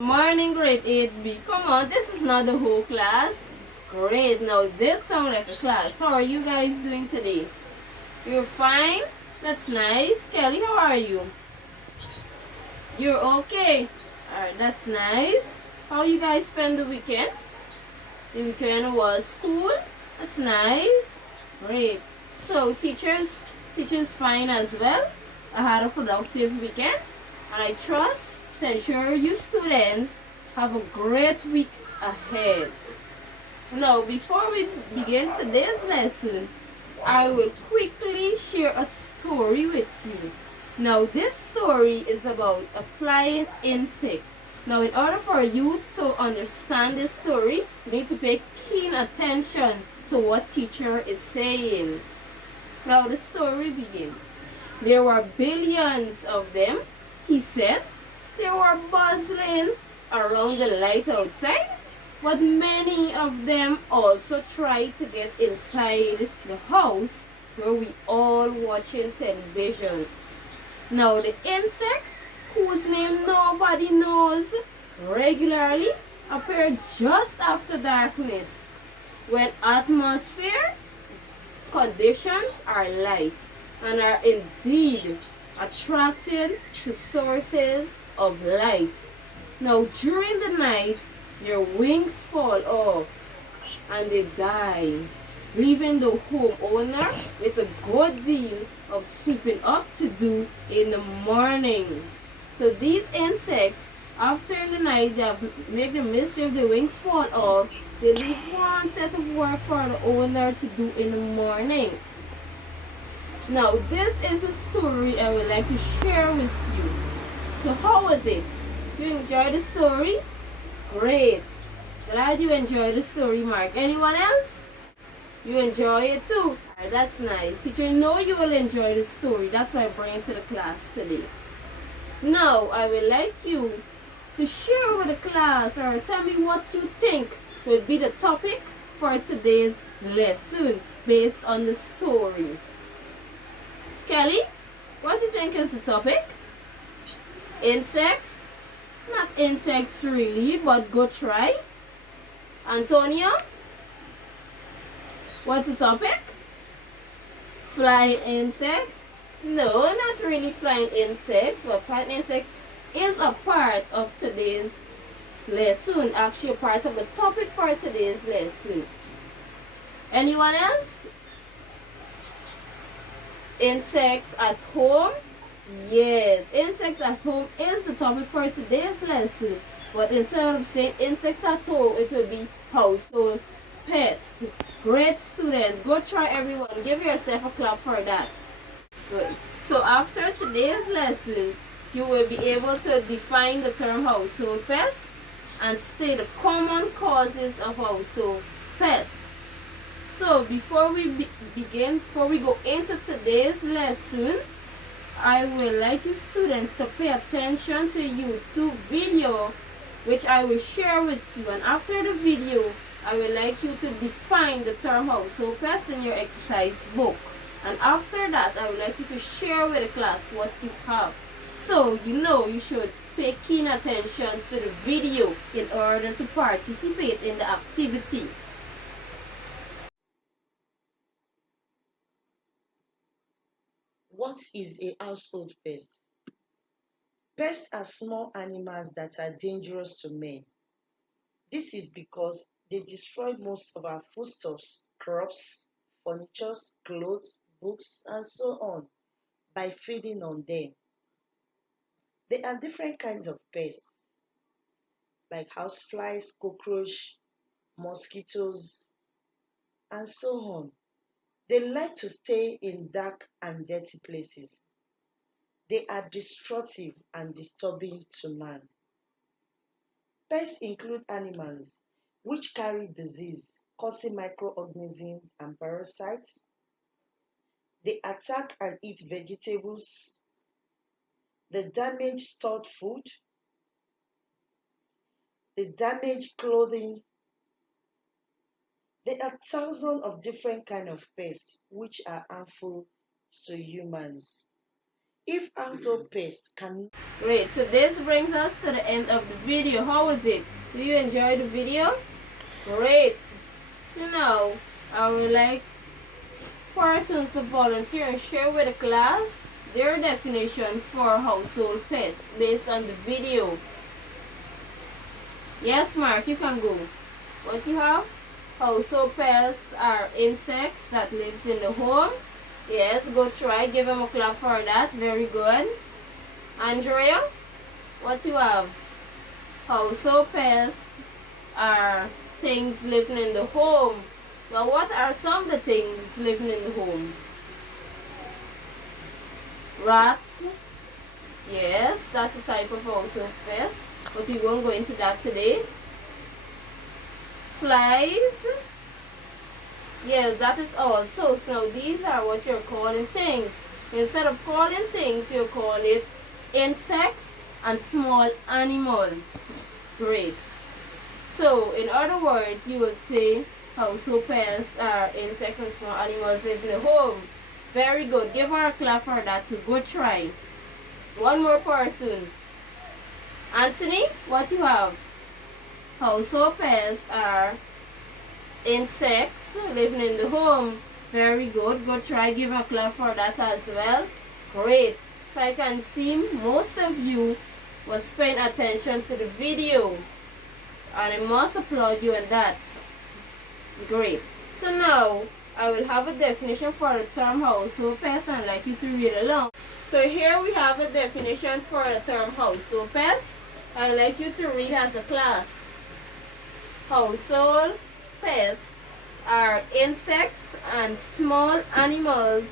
Morning, grade 8B. Come on, this is not the whole class. Great, now this sounds like a class. How are you guys doing today? You're fine? That's nice. Kelly, how are you? You're okay? Alright, that's nice. How you guys spend the weekend? The weekend was school? That's nice. Great. So teachers fine as well. I had a productive weekend and I trust to ensure you students have a great week ahead. Now, before we begin today's lesson, I will quickly share a story with you. Now, this story is about a flying insect. Now, in order for you to understand this story, you need to pay keen attention to what teacher is saying. Now, the story begins. There were billions of them, he said. They were buzzing around the light outside, but many of them also tried to get inside the house where we all watching television. Now the insects, whose name nobody knows, regularly appear just after darkness, when atmosphere conditions are light and are indeed attracted to sources of light. Now during the night, their wings fall off and they die, leaving the homeowner with a good deal of sweeping up to do in the morning. So these insects, after in the night they have made the mischief, the wings fall off, they leave one set of work for the owner to do in the morning. Now this is a story I would like to share with you. So how was it? You enjoyed the story? Great. Glad you enjoyed the story, Mark. Anyone else? You enjoy it too? Alright, that's nice. Teacher, know you will enjoy the story. That's why I bring it to the class today. Now, I would like you to share with the class or tell me what you think will be the topic for today's lesson based on the story. Kelly, what do you think is the topic? Insects? Not insects really, but go try. Antonio, what's the topic? Flying insects? No, not really flying insects, but flying insects is a part of today's lesson, actually a part of the topic for today's lesson. Anyone else? Insects at home? Yes, insects at home is the topic for today's lesson. But instead of saying insects at home, it will be household pests. Great student. Go try everyone. Give yourself a clap for that. Good. So after today's lesson, you will be able to define the term household pests and state the common causes of household pests. So before we before we go into today's lesson, I would like you students to pay attention to YouTube video which I will share with you, and after the video I would like you to define the term household pest in your exercise book, and after that I would like you to share with the class what you have. So you should pay keen attention to the video in order to participate in the activity. What is a household pest? Pests are small animals that are dangerous to men. This is because they destroy most of our foodstuffs, crops, furniture, clothes, books, and so on by feeding on them. There are different kinds of pests like houseflies, cockroach, mosquitoes, and so on. They like to stay in dark and dirty places. They are destructive and disturbing to man. Pests include animals which carry disease, causing microorganisms and parasites. They attack and eat vegetables. They damage stored food. They damage clothing. There are thousands of different kinds of pests which are harmful to humans. If household pests can Great, so this brings us to the end of the video. How was it? Do you enjoy the video? Great. So now, I would like persons to volunteer and share with the class their definition for household pests based on the video. Yes, Mark, you can go. What you have? Household pests are insects that lives in the home. Yes, go try. Give them a clap for that. Very good. Andrea, what you have? Household pests are things living in the home. Well, what are some of the things living in the home? Rats. Yes, that's a type of household pest, but we won't go into that today. Flies. Yes, that is also. So now these are what you're calling things. Instead of calling things, you call it insects and small animals. Great. So, in other words, you would say household pests are insects and small animals living in the home. Very good. Give her a clap for that too. Good try. One more person. Anthony, what you have? Household pests are insects living in the home. Very good. Good try. Give her a clap for that as well. Great. So I can see most of you was paying attention to the video. And I must applaud you on that. Great. So now, I will have a definition for the term household pest and I'd like you to read along. So here we have a definition for the term household pest. I'd like you to read as a class. Household pests are insects and small animals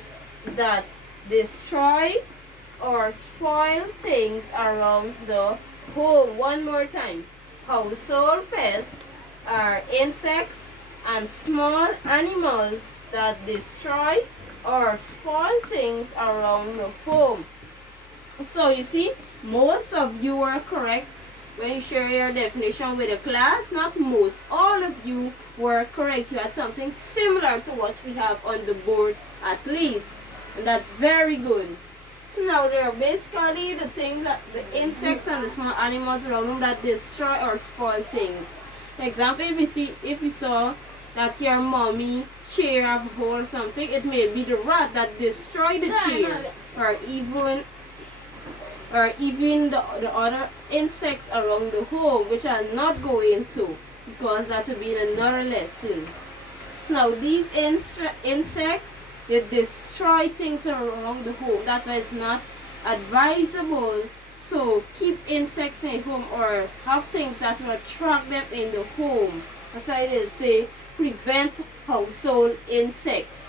that destroy or spoil things around the home. One more time. Household pests are insects and small animals that destroy or spoil things around the home. So you see, most of you were correct when you share your definition with the class. Not most, all of you were correct. You had something similar to what we have on the board at least. And that's very good. So now there are basically the things that the insects and the small animals around them that destroy or spoil things. For example, if we saw that your mommy chair have a hole or something, it may be the rat that destroyed the chair, or even the other insects around the home, which I'll not go into because that will be in another lesson. So now these insects, they destroy things around the home. That's why it's not advisable to keep insects in home or have things that will attract them in the home. That's why they say prevent household insects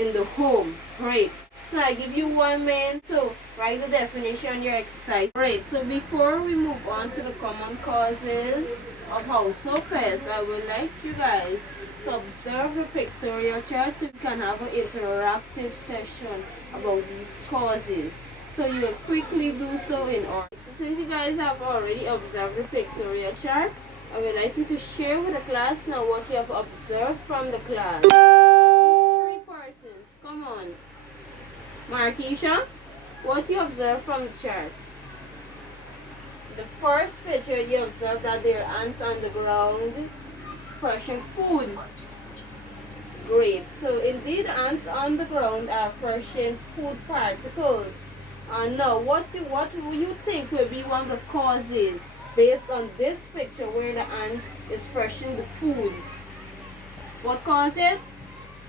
in the home. Great. So I give you 1 minute to write the definition your exercise. Great. So before we move on to the common causes of household pests, I would like you guys to observe the pictorial chart so we can have an interactive session about these causes. So you will quickly do so in order. So since you guys have already observed the pictorial chart, I would like you to share with the class now what you have observed from the class. At least 3 persons. Come on. Marquisha, what you observed from the chart? The first picture you observed that there are ants on the ground freshening food. Great. So indeed ants on the ground are freshening food particles. And now what do you think will be one of the causes based on this picture where the ants is freshening the food? What caused it?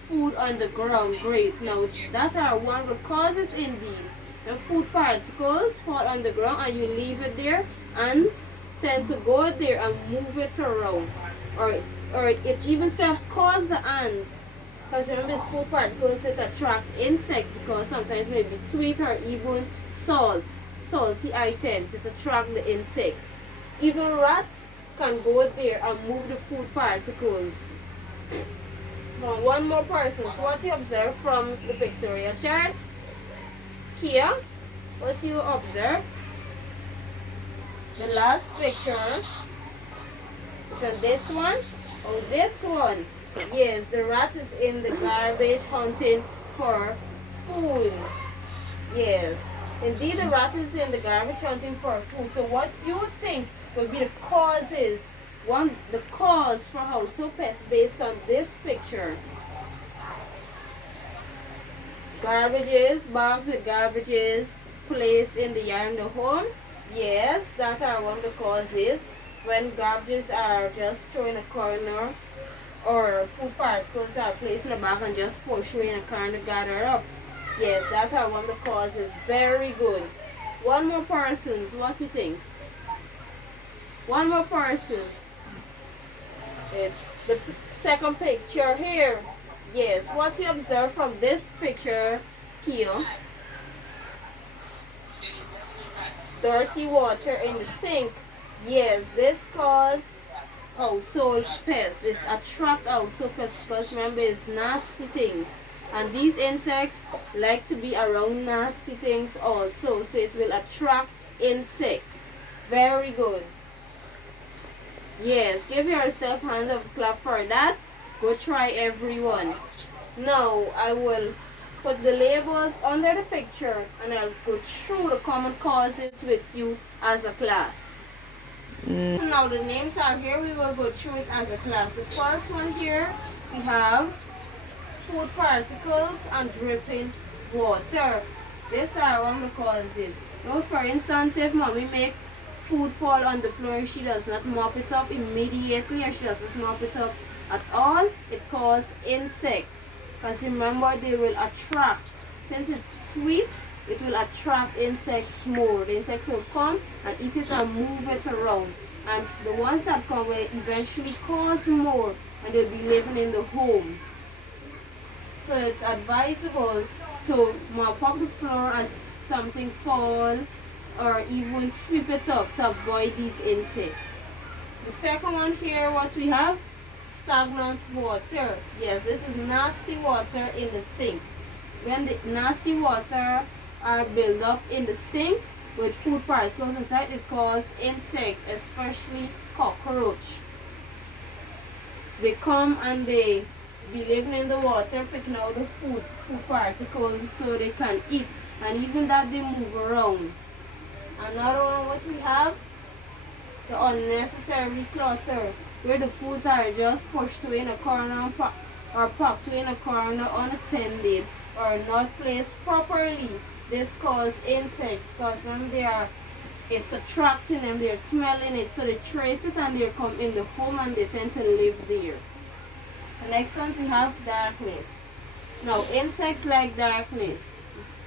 Food on the ground. Great. Now that are one of the causes indeed. The food particles fall on the ground and you leave it there, ants tend to go there and move it around. Or it even self-cause the ants. Because remember, it's food particles that attract insects because sometimes maybe sweet or even salty items that attract the insects. Even rats can go there and move the food particles. Now, 1 more person. So what you observe from the pictorial chart? Kia, what you observe? The last picture. So this one? Oh, this one. Yes, the rat is in the garbage hunting for food. Yes. Indeed, the rat is in the garbage hunting for food. So what you think will be the causes, the cause for household pests based on this picture? Garbages, bags with garbages placed in the yard in the home. Yes, that are one of the causes. When garbages are just thrown in a corner or food particles are placed in the bag and just pushed away in a corner gather up. Yes, that are one of the causes. Very good. One more person. What do you think? One more person. The second picture here. Yes, what you observe from this picture, Keo? Dirty water in the sink. Yes, this cause household pests. It attracts household pests because remember it's nasty things. And these insects like to be around nasty things also. So it will attract insects. Very good. Yes, give yourself a hand of clap for that. Go try everyone. Now I will put the labels under the picture and I'll go through the common causes with you as a class. Now the names are here, we will go through it as a class. The first one here, we have food particles and dripping water. These are one of the causes. Now for instance, if mommy make food fall on the floor, she does not mop it up immediately or she does not mop it up at all, it causes insects. Because remember, they will attract, since it's sweet, it will attract insects more. The insects will come and eat it and move it around. And the ones that come will eventually cause more and they'll be living in the home. So it's advisable to mop up the floor as something fall or even sweep it up to avoid these insects. The second one here, what we have? Stagnant water. Yes, this is nasty water in the sink. When the nasty water are built up in the sink with food particles inside, it causes insects, especially cockroach. They come and they be living in the water, picking out the food particles so they can eat, and even that they move around. Another one, what we have? The unnecessary clutter, where the foods are just pushed away in a corner or popped away in a corner unattended or not placed properly. This causes insects because when it's attracting them, they're smelling it, so they trace it and they come in the home and they tend to live there. The next one we have darkness. Now insects like darkness,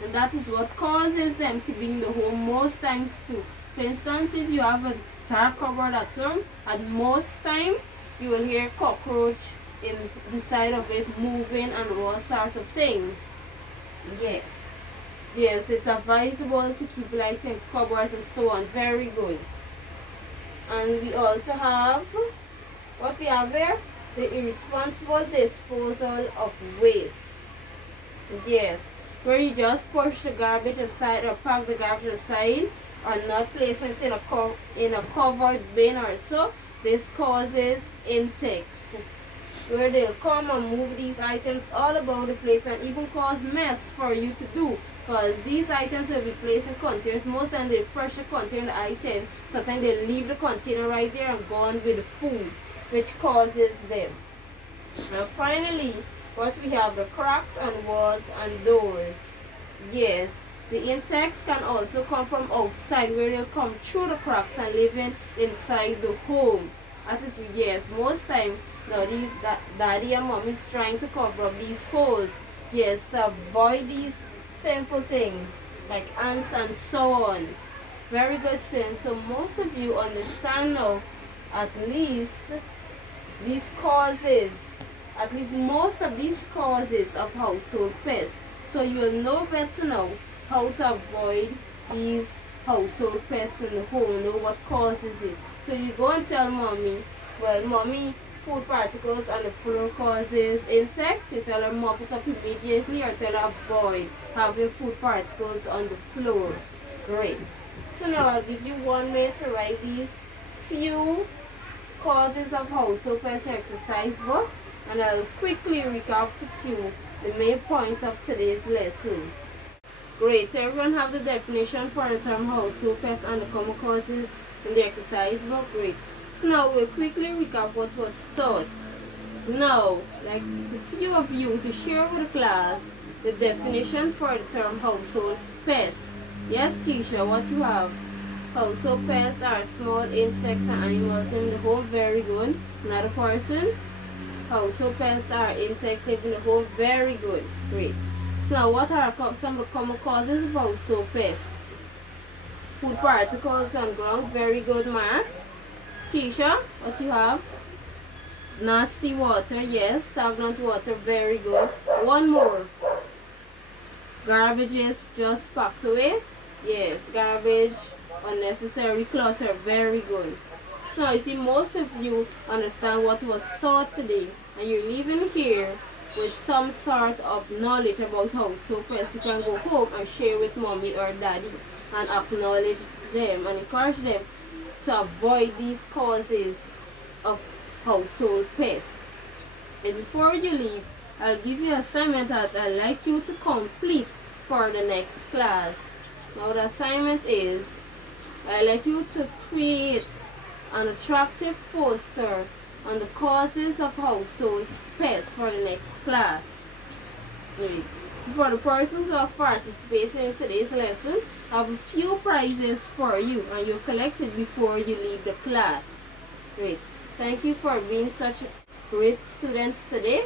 and that is what causes them to be in the home most times too. For instance, if you have a dark cupboard at home, at most time you will hear cockroach inside of it moving and all sorts of things. Yes, it's advisable to keep lights in cupboards and so on. Very good. And we also have, what we have here? The irresponsible disposal of waste. Yes, where you just push the garbage aside or pack the garbage aside or not placing it in a covered bin or so. This causes insects, where they'll come and move these items all about the place and even cause mess for you to do, because these items will be placed in containers. Most times they fresh the container item, sometimes they leave the container right there and go on with the food, which causes them. And finally, what we have, the cracks on walls and doors. Yes, the insects can also come from outside, where they'll come through the cracks and living inside the home. That is, yes, most time daddy and mom is trying to cover up these holes. Yes, to avoid these simple things like ants and so on. Very good students. So most of you understand now at least these causes, at least most of these causes of household pests. So you will know better now how to avoid these household pests in the home, know what causes it. So you go and tell mommy, well, mommy, food particles on the floor causes insects. You tell her mop it up immediately or tell her avoid having food particles on the floor. Great. So now I'll give you 1 minute to write these few causes of household pest exercise book, and I'll quickly recap with you the main points of today's lesson. Great. So everyone have the definition for the term household pest and the common causes in the exercise book. Great. So now we'll quickly recap what was taught. Now, like a few of you to share with the class the definition for the term household pest. Yes, Keisha, what you have? Household pests are small insects and animals in the home. Very good. Another person? Household pests are insects living in the home. Very good. Great. So now, what are some of the common causes of household pests? Food particles on ground. Very good, Mark. Keisha, what you have? Nasty water, yes. Stagnant water, very good. One more. Garbage is just packed away. Yes, garbage, unnecessary clutter, very good. So now you see, most of you understand what was taught today, and you're leaving here with some sort of knowledge about household pests. You can go home and share with mommy or daddy and acknowledge them and encourage them to avoid these causes of household pests. And before you leave, I'll give you an assignment that I'd like you to complete for the next class. Now the assignment is, I'd like you to create an attractive poster on the causes of household pests for the next class. Great. For the persons who are participating in today's lesson, I have a few prizes for you, and you'll collect it before you leave the class. Great. Thank you for being such great students today.